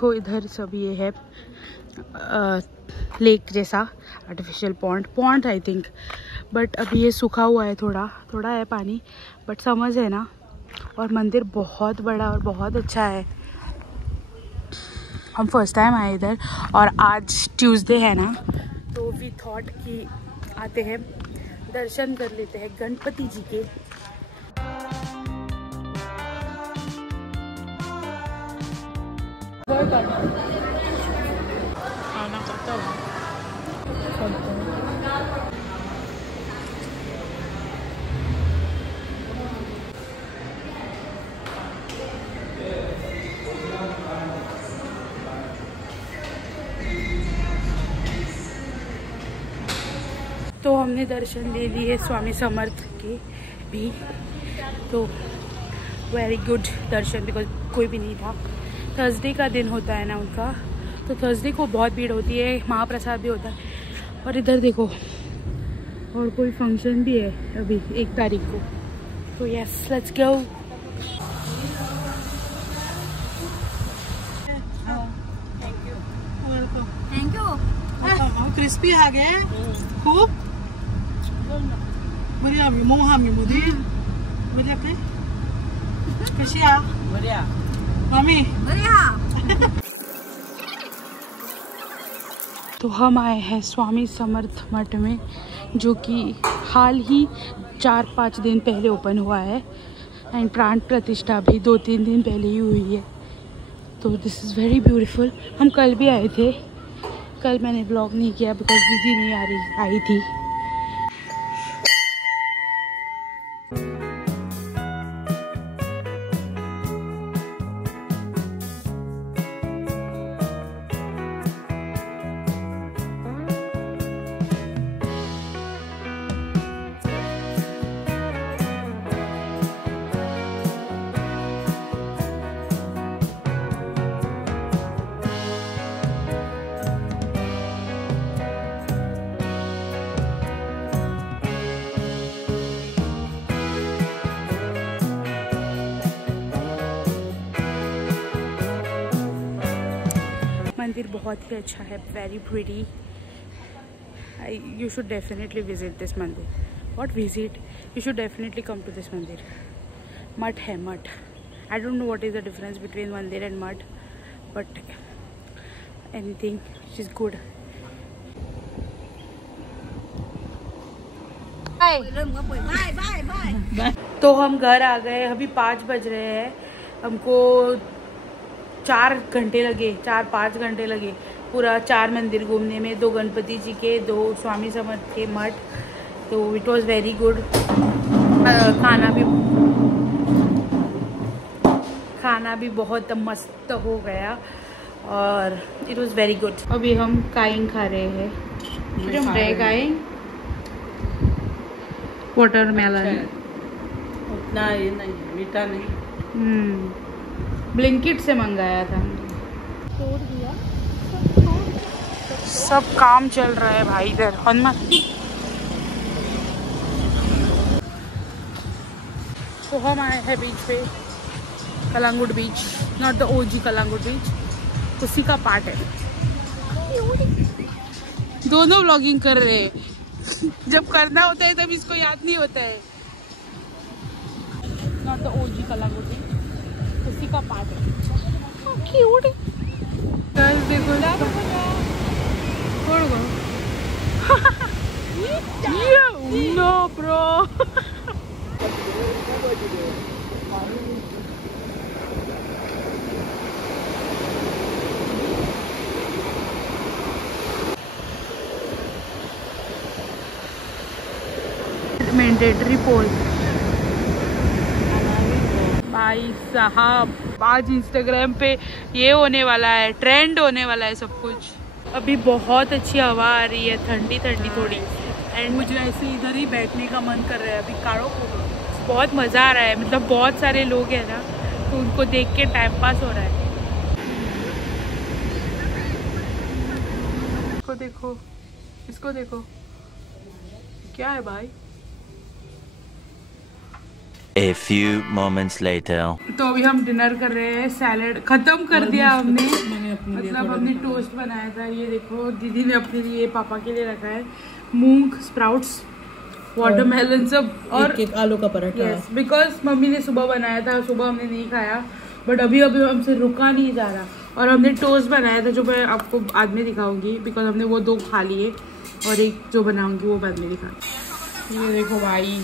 देखो इधर सब ये है लेक जैसा artificial pond I think, but अभी ये सूखा हुआ है, थोड़ा थोड़ा है पानी, बट समझ है ना। और मंदिर बहुत बड़ा और बहुत अच्छा है। हम फर्स्ट टाइम आए इधर और आज ट्यूसडे है ना, तो वी थॉट कि आते हैं दर्शन कर लेते हैं गणपति जी के। खाना खाता हूँ। तो हमने दर्शन ले लिए स्वामी समर्थ के भी, तो वेरी गुड दर्शन, बिकॉज कोई भी नहीं था। थर्सडे का दिन होता है ना उनका, तो थर्सडे को बहुत भीड़ होती है, महाप्रसाद भी होता है। और इधर देखो और कोई फंक्शन भी है अभी 1 तारीख को, तो yes let's go. Thank you. Crispy आगे खूप बरी आम्ही मोह आम्ही मुदी बरी काय कशी आ बरी मम्मी बढ़िया। तो हम आए हैं स्वामी समर्थ मठ में, जो कि हाल ही 4-5 दिन पहले ओपन हुआ है, एंड प्राण प्रतिष्ठा भी 2-3 दिन पहले ही हुई है। तो दिस इज़ वेरी ब्यूटीफुल। हम कल भी आए थे, कल मैंने ब्लॉग नहीं किया बिकॉज दीदी नहीं आई थी। मंदिर बहुत ही अच्छा है, very pretty. You should definitely visit this mandir, what visit, you should definitely come to this mandir. मठ है मठ, I don't know what is the difference between mandir and math, but anything which is good. तो हम घर आ गए, अभी 5 बज रहे हैं। हमको 4-5 घंटे लगे पूरा 4 मंदिर घूमने में, 2 गणपति जी के, 2 स्वामी समर्थ के मठ। तो इट वाज वेरी गुड। खाना भी बहुत मस्त हो गया और इट वाज वेरी गुड। अभी हम काइंग खा रहे हैं, काइंग वाटरमेलन। उतना ये नहीं मीठा नहीं। ब्लिंकिट से मंगाया था। सब काम चल रहा है भाई इधर हनुमान। तो हम आए हैं बीच पे, कलांगुट बीच, नॉट द ओजी कलांगुट बीच, उसी का पार्ट है। दोनों व्लॉगिंग कर रहे हैं। जब करना होता है तब इसको याद नहीं होता है। नॉट द ओजी कलांगुट बीच, उसी का पार्ट है। क्यूट गाइस, देखो नो ब्रो। मैंडेटरी पोल भाई साहब, आज इंस्टाग्राम पे ये होने वाला है, ट्रेंड होने वाला है सब कुछ। अभी बहुत अच्छी हवा आ रही है, ठंडी ठंडी थोड़ी, एंड मुझे ऐसे इधर ही बैठने का मन कर रहा है। अभी काढ़ो बहुत मज़ा आ रहा है, मतलब बहुत सारे लोग हैं ना, तो उनको देख के टाइम पास हो रहा है। इसको देखो, इसको देखो, क्या है भाई। A few moments later. तो अभी हम डिनर कर रहे हैं। सैलेड खत्म कर दिया हमने, मतलब हमने टोस्ट बनाया था। ये देखो दीदी ने अपने लिए, पापा के लिए रखा है मूंग स्प्राउट्स, वाटरमेलन सब और एक आलू का पराठा। यस, बिकॉज मम्मी ने सुबह बनाया था, सुबह हमने नहीं खाया, बट अभी हमसे रुका नहीं जा रहा। और हमने टोस्ट बनाया था जो मैं आपको बाद में दिखाऊंगी, बिकॉज हमने वो 2 खा लिए और एक जो बनाऊंगी वो बाद में दिखाऊंगी। ये देखो भाई,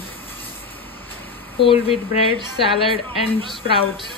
whole wheat bread, salad and sprouts.